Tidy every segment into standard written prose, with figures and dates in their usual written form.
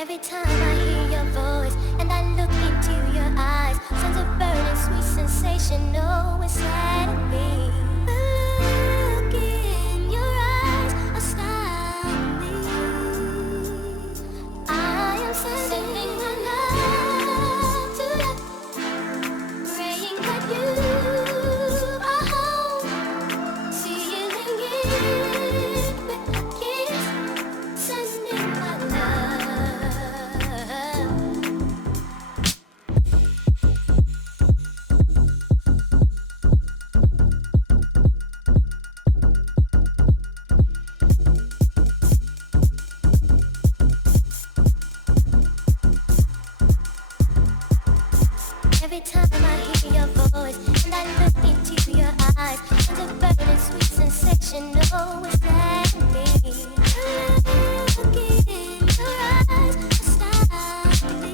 Every time I hear your voice and I look into your eyes, sends a burning sweet sensation, oh, inside of me. The look in your eyes astound me. I am sending my love to you, praying that you are home, sealing it with a kiss, sending my love. Every time I hear your voice and I look into your eyes, there's a burning sweet sensation, oh, inside of me. Look in your eyes, astound me.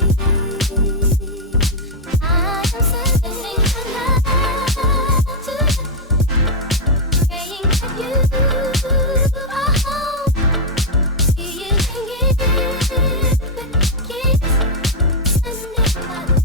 I am sending my love to you, praying that you are home, sealing it with a kiss, sending my love.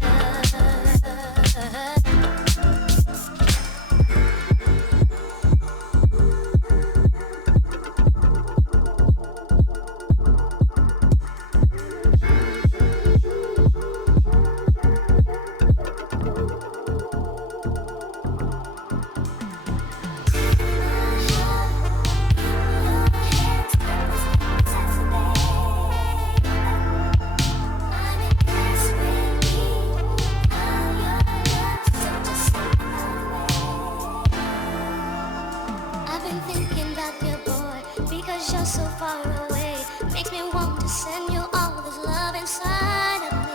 I've been thinking about your boy because you're so far away. Makes me want to send you all this love inside of me.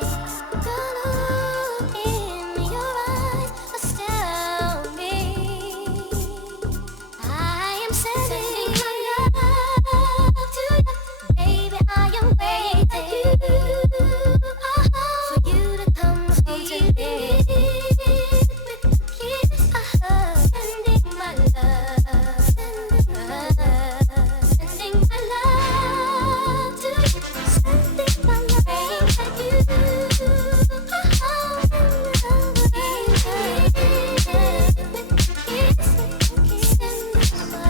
The look in your eyes astound me. I am sending my love to you, baby. I am waiting for you to come home to me. With a kiss, sending my love, sending my love to you, sending my love, praying that you are home, with a kiss, sending my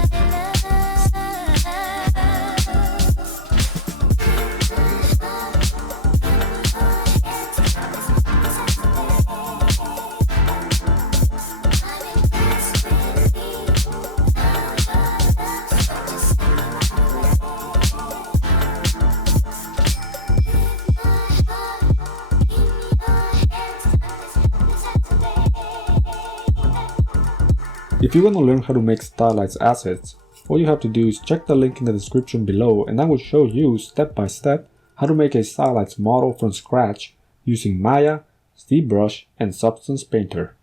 If you want to learn how to make stylized assets, all you have to do is check the link in the description below and I will show you step by step how to make a stylized model from scratch using Maya, ZBrush, and Substance Painter.